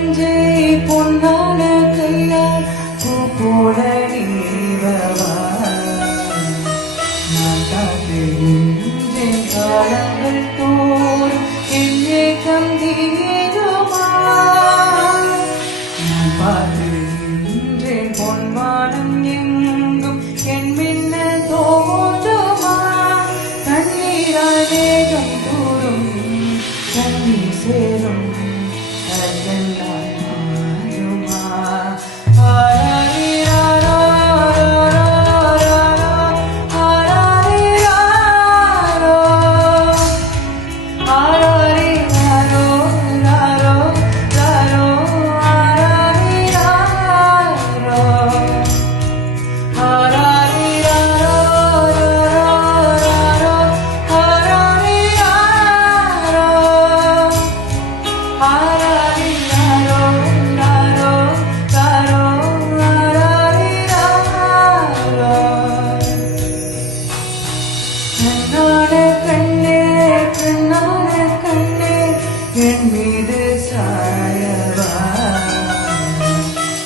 நெஞ்சை பொன்னான கையால் பூ போல நீவவா நான் காத்திருந்தேன் காலங்கள் தோறும் என் ஏக்கம் தீருமா நான் பார்த்திருந்தேன் பொன்வானம் எங்கும் என் மின்னல் தோன்றுமா கண்ணீரால் வேகம் தூரும் கண்ணீர் சேரும் அதெல்லாம் மாறுமா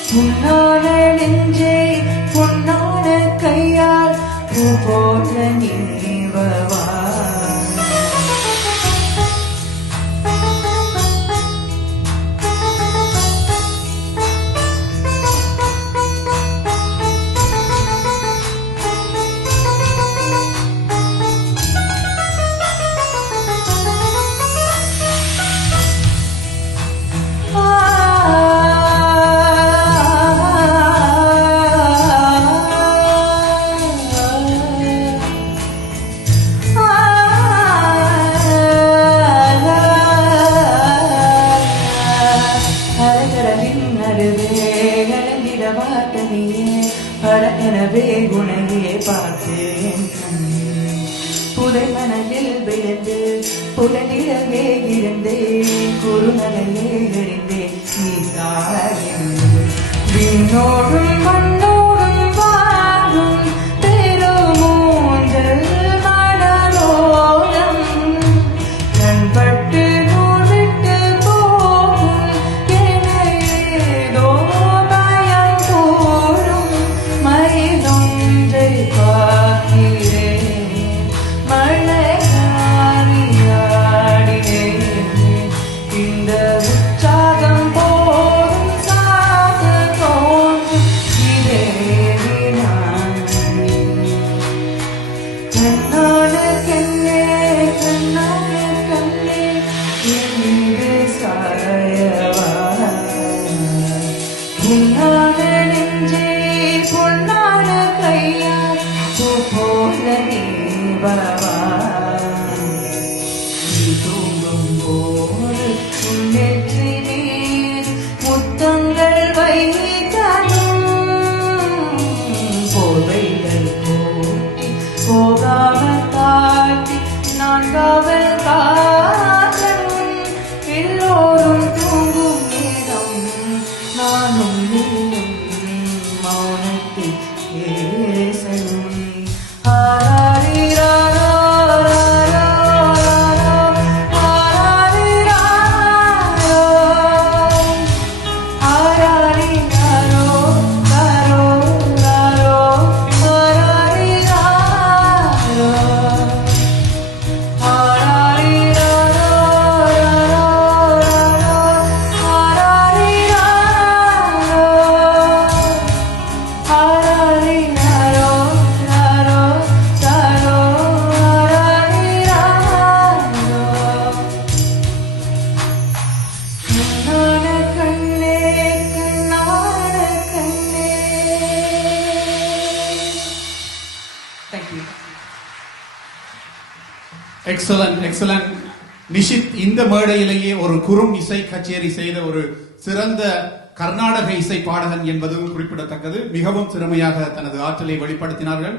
பொன்னான நெஞ்சை பொன்னான கையால் பூ போல நீவவா எனவே உனையே பார்த்தேன் புதை மனதில் விழுந்து புலனிடவே இருந்தேன் குறுநலையே எறிந்தேன் விண்ணோடும் மண்ணோடும் வாழும் பெருமூஞ்சல் மனலோகம் கண்பட்டு நூலிட்டு போகும் ஏதோ பயம் கூறும் மயிலொன்றை பார்க்கிறேன் மழையாடினேன் இந்த உற்சாகம் போதும் சாக தோன்றும் இதே நான் கண்ணான கண்ணே கண்ணான கண்ணே என் மீது சாயவா பொன்னான நெஞ்சே பொன்னான கையால் பூ போல நீவவா தூங்கும் போது நெற்றி நீர் முத்தங்கள் வைத்தனும் போதைகள் போட்டி போகாமல் தாழ்த்தி நான் காவல் காக்கணும் எல்லோரும் தூங்கும் நேரம் நானும் நீயும் மௌனத்தில் பேசணும் எக்ஸலன்ட் எக்ஸலன்ட் நிஷித் இந்த மேடையிலேயே ஒரு குறும் இசை கச்சேரி செய்த ஒரு சிறந்த கர்நாடக இசை பாடகன் என்பதும் குறிப்பிடத்தக்கது. மிகவும் திறமையாக தனது ஆற்றலை வெளிப்படுத்தினார்கள்.